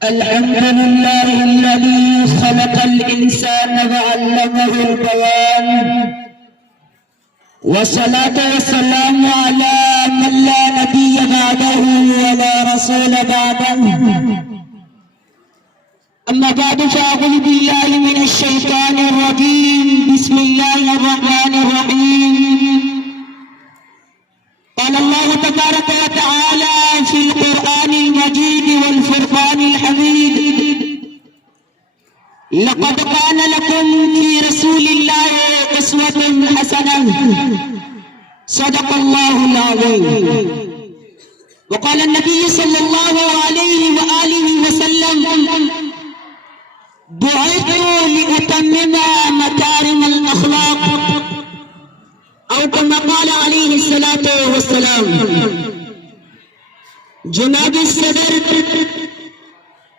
الحمد لله الذي خلق الإنسان وعلمه البيان، والصلاة والسلام على من لا نبي بعده ولا رسول بعده. أما بعد فأعوذ بالله من الشيطان الرجيم. بسم الله الرحمن الرحيم. قال الله تبارك وتعالى في القرآن المجيد والفرقان الحميد: لقد كان لكم في رسول الله أسوة حسنة. صدق الله العظيم. وقال النبي صلى الله عليه وآله وسلم: بعثت لأتمم مكارم الأخلاق، أو كما قال عليه الصلاة والسلام. جناب الصدر،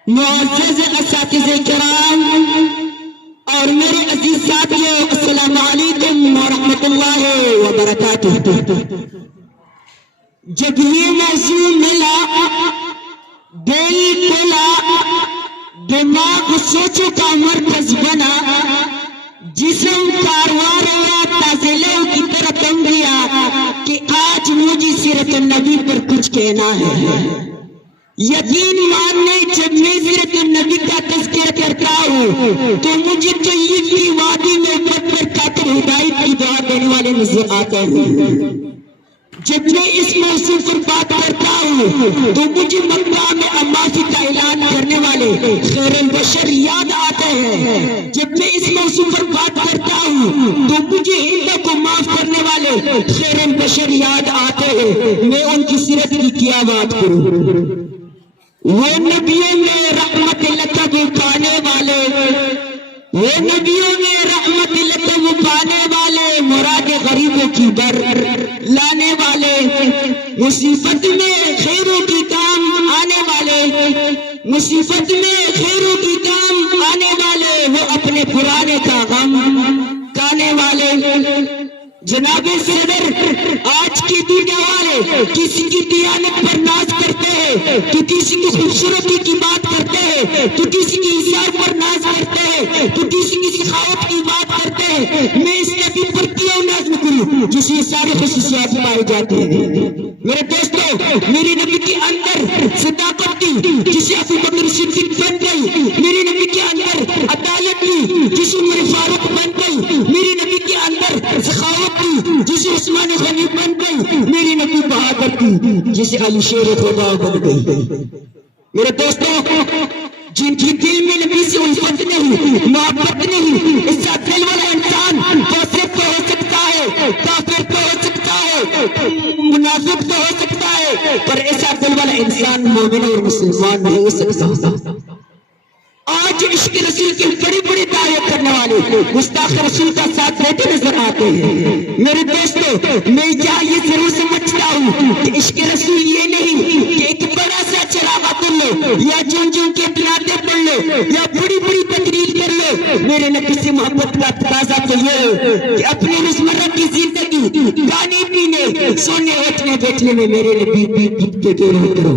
معزز اساتذہ کرام اور میرے عزیز ساتھیوں، السلام علیکم ورحمۃ اللہ وبرکاتہ. جب یہ موضوع ملا، دل کھلا، دماغ سوچوں کا مرکز بنا، جسم کاروار تازلوں کی طرف بن گیا کہ آج مجھے سیرت النبی پر کچھ کہنا ہے. یقین ماننے، جب میں سیرت النبی کا تذکرہ کرتا ہوں تو مجھے طیب کی وادی میں پتھر کھاتے ہدایت کی دعا دینے والے نظر آتے ہیں. جب میں اس موضوع پر بات کرتا ہوں تو مجھے مکہ میں عمافی کا اعلان کرنے والے خیر البشر یاد آتے ہیں. جب میں اس موضوع پر بات کرتا ہوں تو مجھے ہندوں کو معاف کرنے والے خیر البشر یاد آتے ہیں. میں ان کی سیرت کی کیا بات کروں؟ وہ نبیوں میں رحمت لقب پانے والے، وہ نبیوں میں رحمت لقب پانے والے، مراد غریبوں کی در لانے والے، مصیبت میں خیروں کی کام آنے والے، مصیبت میں خیروں کی کام آنے والے، وہ اپنے پرانے کا غم گانے والے. جناب صدر، آج کی دنیا والے کسی کی دیانت پر ناز کرتے ہیں تو کسی کی خوبصورتی کی بات کرتے ہیں، تو کسی کی اظہار پر ناز کرتے ہیں، تو کسی کی سخاوت کی بات کرتے ہیں. میں اس نبی پر کیوں ناز کروں جس یہ سارے خصوصیات پائے جاتے ہیں؟ میرے دوستو، میری نبی کے اندر صداقت تھی جسے ابو بکر صدیق بن گئی. میری نبی کے اندر عدالت تھی جسے عمر فاروق بن گئی. میری نبی کے اندر سخاوت تھی جسے عثمان غنی بن گئی. میری نبی بہادر تھی جسے علی شیر خدا بن گئی. میرے دوستو، جن کی دل میں نبی سے الفت نہیں، محبت نہیں، اس کا دل والا انسان کافر تو ہو سکتا ہے، کافر تو ہو سکتا ہے، منافق تو ہو سکتا ہے، پر ایسا دل والا انسان مومن اور مسلمان نہیں ہو سکتا. آج عشق رسول کے بڑی بڑی دعوت کرنے والے گستاخ رسول کا ساتھ دیتے نظر آتے ہیں. میرے دوستو، میں یہ ضرور سمجھتا ہوں کہ عشق رسول یہ نہیں کہ ایک بڑا سا چراغا کر لو یا جن جن کے تلاتے پڑھ لو یا بڑی بڑی تقریر کر لو. میرے نبی سے محبت کا تقاضا تو یہ ہے کہ اپنی روزمرہ کی زندگی کھانے پینے، سونے اٹھنے بیٹھنے میں میرے نبی کے دور کرو.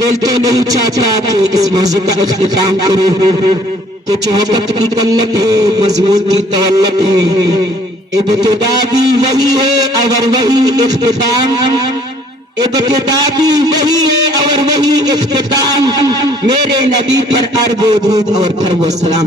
دل تو نہیں چاہتا کہ اس موضوع کا اختتام کرو، کچھ محبت کی قلت ہے، مضمون کی تولت ہے. ابتدا بھی وہی ہے اور وہی اختتام، ابتدا بھی وہی ہے اور وہی اختتام. میرے نبی پر عرب و درود اور کرم و سلام.